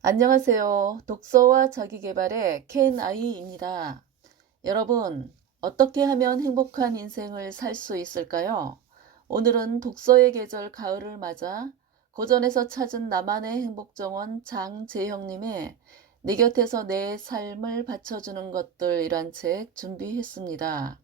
안녕하세요. 독서와 자기계발의 켄아이입니다. 여러분, 어떻게 하면 행복한 인생을 살 수 있을까요? 오늘은 독서의 계절 가을을 맞아 고전에서 찾은 나만의 행복정원 장재형님의 내 곁에서 내 삶을 바쳐주는 것들이란 책 준비했습니다.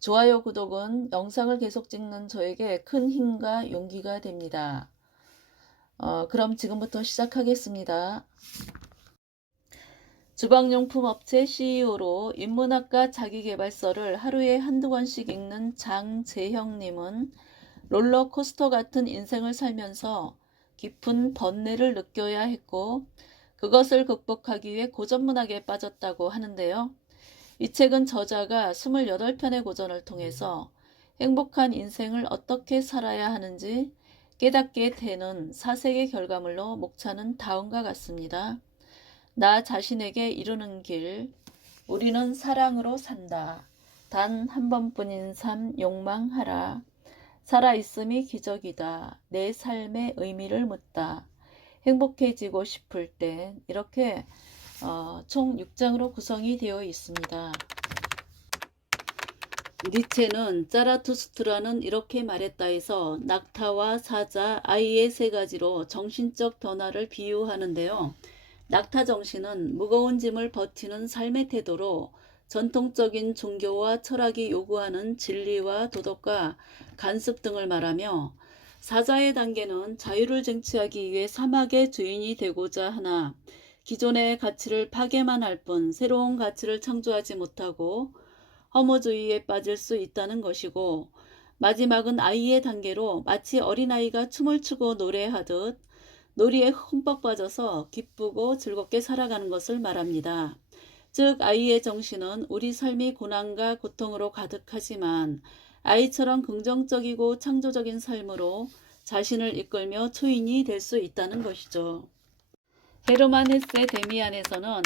좋아요, 구독은 영상을 계속 찍는 저에게 큰 힘과 용기가 됩니다. 그럼 지금부터 시작하겠습니다. 주방용품 업체 CEO로 인문학과 자기계발서를 하루에 한두 권씩 읽는 장재형님은 롤러코스터 같은 인생을 살면서 깊은 번뇌를 느껴야 했고 그것을 극복하기 위해 고전문학에 빠졌다고 하는데요. 이 책은 저자가 28편의 고전을 통해서 행복한 인생을 어떻게 살아야 하는지 깨닫게 되는 사색의 결과물로 목차는 다음과 같습니다. 나 자신에게 이루는 길, 우리는 사랑으로 산다. 단 한 번뿐인 삶 욕망하라. 살아있음이 기적이다. 내 삶의 의미를 묻다. 행복해지고 싶을 땐 이렇게 총 6장으로 구성이 되어 있습니다. 니체는 자라투스트라는 이렇게 말했다 해서 낙타와 사자, 아이의 세 가지로 정신적 변화를 비유하는데요. 낙타 정신은 무거운 짐을 버티는 삶의 태도로 전통적인 종교와 철학이 요구하는 진리와 도덕과 간섭 등을 말하며 사자의 단계는 자유를 쟁취하기 위해 사막의 주인이 되고자 하나 기존의 가치를 파괴만 할 뿐 새로운 가치를 창조하지 못하고 허무주의에 빠질 수 있다는 것이고 마지막은 아이의 단계로 마치 어린아이가 춤을 추고 노래하듯 놀이에 흠뻑 빠져서 기쁘고 즐겁게 살아가는 것을 말합니다. 즉 아이의 정신은 우리 삶이 고난과 고통으로 가득하지만 아이처럼 긍정적이고 창조적인 삶으로 자신을 이끌며 초인이 될 수 있다는 것이죠. 헤르만 헤세 데미안에서는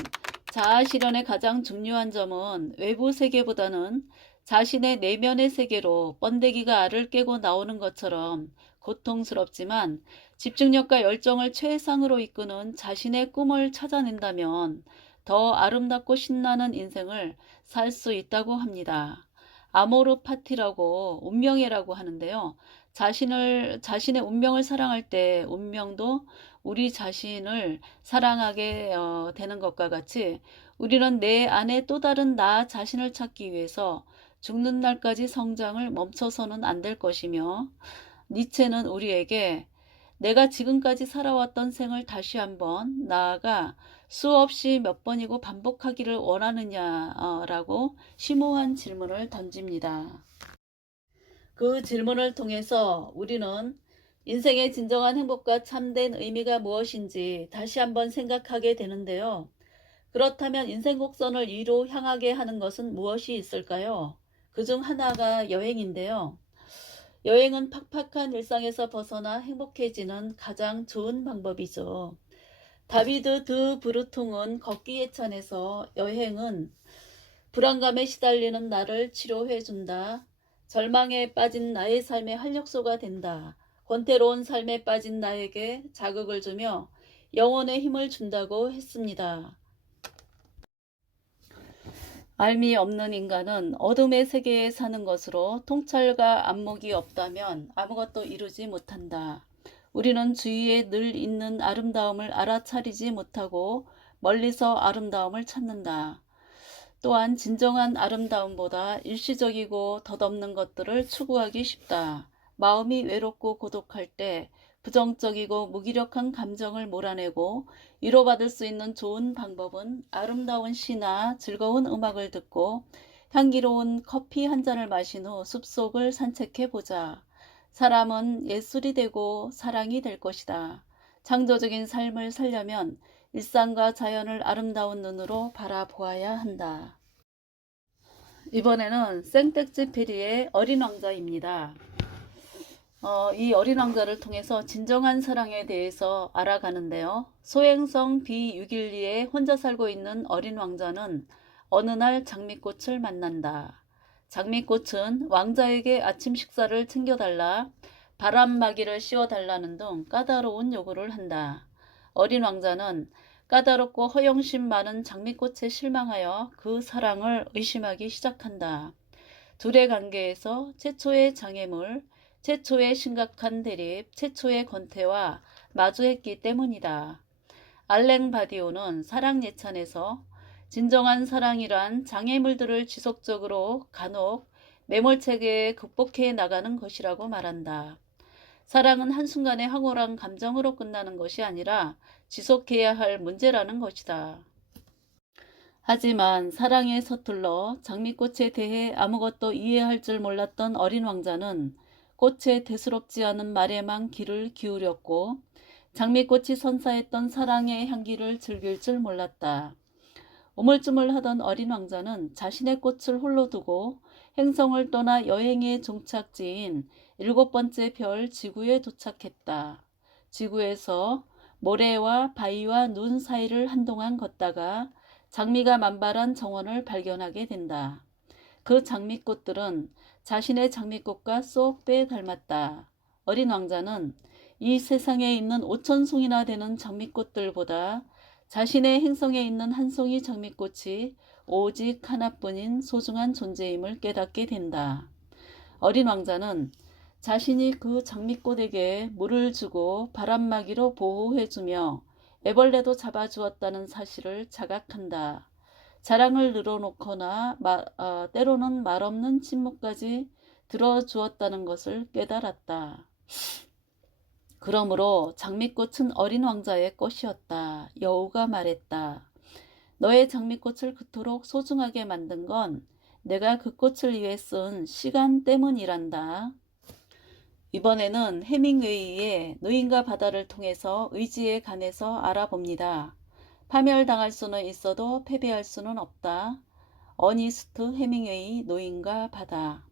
자아 실현의 가장 중요한 점은 외부 세계보다는 자신의 내면의 세계로 번데기가 알을 깨고 나오는 것처럼 고통스럽지만 집중력과 열정을 최상으로 이끄는 자신의 꿈을 찾아낸다면 더 아름답고 신나는 인생을 살 수 있다고 합니다. 아모르 파티라고 운명이라고 하는데요. 자신의 운명을 사랑할 때 운명도 우리 자신을 사랑하게 되는 것과 같이 우리는 내 안에 또 다른 나 자신을 찾기 위해서 죽는 날까지 성장을 멈춰서는 안 될 것이며 니체는 우리에게 내가 지금까지 살아왔던 생을 다시 한번 나아가 수없이 몇 번이고 반복하기를 원하느냐라고 심오한 질문을 던집니다. 그 질문을 통해서 우리는 인생의 진정한 행복과 참된 의미가 무엇인지 다시 한번 생각하게 되는데요. 그렇다면 인생 곡선을 위로 향하게 하는 것은 무엇이 있을까요? 그중 하나가 여행인데요. 여행은 팍팍한 일상에서 벗어나 행복해지는 가장 좋은 방법이죠. 다비드 드 브루통은 걷기에 찬해서 여행은 불안감에 시달리는 나를 치료해준다. 절망에 빠진 나의 삶의 활력소가 된다. 권태로운 삶에 빠진 나에게 자극을 주며 영혼의 힘을 준다고 했습니다. 알미 없는 인간은 어둠의 세계에 사는 것으로 통찰과 안목이 없다면 아무것도 이루지 못한다. 우리는 주위에 늘 있는 아름다움을 알아차리지 못하고 멀리서 아름다움을 찾는다. 또한 진정한 아름다움보다 일시적이고 덧없는 것들을 추구하기 쉽다. 마음이 외롭고 고독할 때 부정적이고 무기력한 감정을 몰아내고 위로받을 수 있는 좋은 방법은 아름다운 시나 즐거운 음악을 듣고 향기로운 커피 한 잔을 마신 후 숲속을 산책해 보자. 사람은 예술이 되고 사랑이 될 것이다. 창조적인 삶을 살려면 일상과 자연을 아름다운 눈으로 바라보아야 한다. 이번에는 생텍쥐페리의 어린 왕자입니다. 이 어린 왕자를 통해서 진정한 사랑에 대해서 알아가는데요. 소행성 B612에 혼자 살고 있는 어린 왕자는 어느 날 장미꽃을 만난다. 장미꽃은 왕자에게 아침 식사를 챙겨달라, 바람막이를 씌워달라는 등 까다로운 요구를 한다. 어린 왕자는 까다롭고 허영심 많은 장미꽃에 실망하여 그 사랑을 의심하기 시작한다. 둘의 관계에서 최초의 장애물, 최초의 심각한 대립, 최초의 권태와 마주했기 때문이다. 알랭 바디오는 사랑 예찬에서 진정한 사랑이란 장애물들을 지속적으로 간혹 매몰차게 극복해 나가는 것이라고 말한다. 사랑은 한순간의 황홀한 감정으로 끝나는 것이 아니라 지속해야 할 문제라는 것이다. 하지만 사랑에 서툴러 장미꽃에 대해 아무것도 이해할 줄 몰랐던 어린 왕자는 꽃의 대수롭지 않은 말에만 귀를 기울였고 장미꽃이 선사했던 사랑의 향기를 즐길 줄 몰랐다. 우물쭈물하던 어린 왕자는 자신의 꽃을 홀로 두고 행성을 떠나 여행의 종착지인 7번째 별 지구에 도착했다. 지구에서 모래와 바위와 눈 사이를 한동안 걷다가 장미가 만발한 정원을 발견하게 된다. 그 장미꽃들은 자신의 장미꽃과 쏙 빼 닮았다. 어린 왕자는 이 세상에 있는 5,000송이나 되는 장미꽃들보다 자신의 행성에 있는 한 송이 장미꽃이 오직 하나뿐인 소중한 존재임을 깨닫게 된다. 어린 왕자는 자신이 그 장미꽃에게 물을 주고 바람막이로 보호해주며 애벌레도 잡아주었다는 사실을 자각한다. 자랑을 늘어놓거나 때로는 말없는 침묵까지 들어주었다는 것을 깨달았다. 그러므로 장미꽃은 어린 왕자의 꽃이었다. 여우가 말했다. 너의 장미꽃을 그토록 소중하게 만든 건 내가 그 꽃을 위해 쓴 시간 때문이란다. 이번에는 해밍웨이의 노인과 바다를 통해서 의지에 관해서 알아봅니다. 파멸당할 수는 있어도 패배할 수는 없다. 어니스트 해밍웨이 노인과 바다.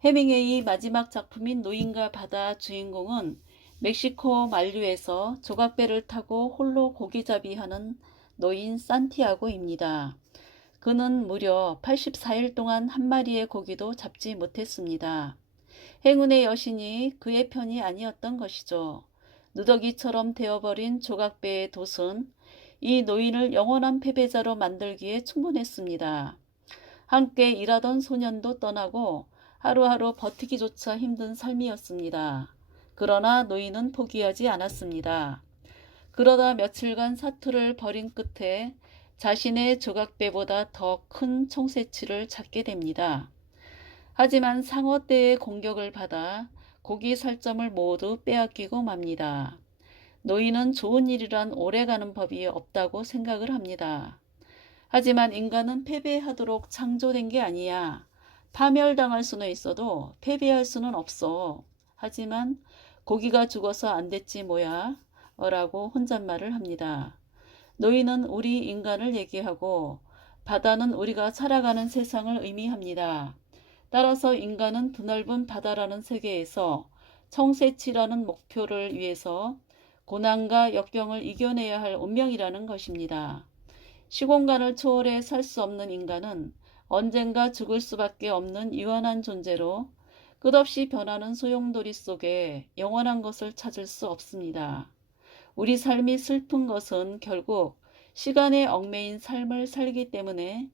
해밍웨이 마지막 작품인 노인과 바다 주인공은 멕시코 만류에서 조각배를 타고 홀로 고기잡이하는 노인 산티아고입니다. 그는 무려 84일 동안 한 마리의 고기도 잡지 못했습니다. 행운의 여신이 그의 편이 아니었던 것이죠. 누더기처럼 되어버린 조각배의 돛은 이 노인을 영원한 패배자로 만들기에 충분했습니다. 함께 일하던 소년도 떠나고 하루하루 버티기조차 힘든 삶이었습니다. 그러나 노인은 포기하지 않았습니다. 그러다 며칠간 사투를 벌인 끝에 자신의 조각배보다 더 큰 청새치를 잡게 됩니다. 하지만 상어떼의 공격을 받아 고기 살점을 모두 빼앗기고 맙니다. 노인은 좋은 일이란 오래가는 법이 없다고 생각을 합니다. 하지만 인간은 패배하도록 창조된 게 아니야. 파멸당할 수는 있어도 패배할 수는 없어. 하지만 고기가 죽어서 안 됐지 뭐야 라고 혼잣말을 합니다. 노인은 우리 인간을 얘기하고 바다는 우리가 살아가는 세상을 의미합니다. 따라서 인간은 드넓은 바다라는 세계에서 청새치라는 목표를 위해서 고난과 역경을 이겨내야 할 운명이라는 것입니다. 시공간을 초월해 살 수 없는 인간은 언젠가 죽을 수밖에 없는 유한한 존재로 끝없이 변하는 소용돌이 속에 영원한 것을 찾을 수 없습니다. 우리 삶이 슬픈 것은 결국 시간에 얽매인 삶을 살기 때문에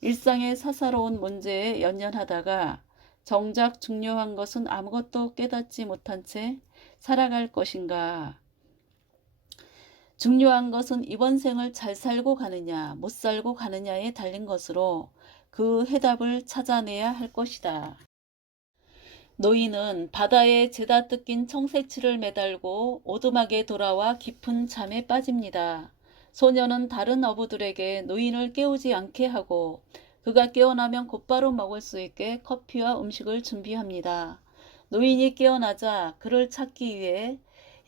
일상의 사사로운 문제에 연연하다가 정작 중요한 것은 아무것도 깨닫지 못한 채 살아갈 것인가. 중요한 것은 이번 생을 잘 살고 가느냐, 못 살고 가느냐에 달린 것으로 그 해답을 찾아내야 할 것이다. 노인은 바다에 죄다 뜯긴 청새치를 매달고 오두막에 돌아와 깊은 잠에 빠집니다. 소녀는 다른 어부들에게 노인을 깨우지 않게 하고 그가 깨어나면 곧바로 먹을 수 있게 커피와 음식을 준비합니다. 노인이 깨어나자 그를 찾기 위해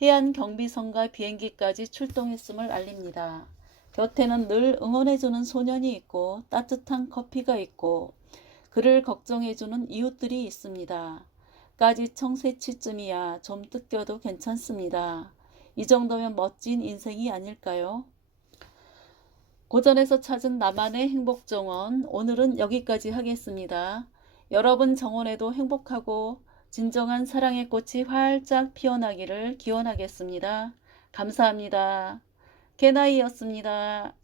해안 경비선과 비행기까지 출동했음을 알립니다. 곁에는 늘 응원해주는 소년이 있고 따뜻한 커피가 있고 그를 걱정해주는 이웃들이 있습니다. 까지 청새치쯤이야 좀 뜯겨도 괜찮습니다. 이 정도면 멋진 인생이 아닐까요? 고전에서 찾은 나만의 행복 정원, 오늘은 여기까지 하겠습니다. 여러분 정원에도 행복하고 진정한 사랑의 꽃이 활짝 피어나기를 기원하겠습니다. 감사합니다. 개나이였습니다.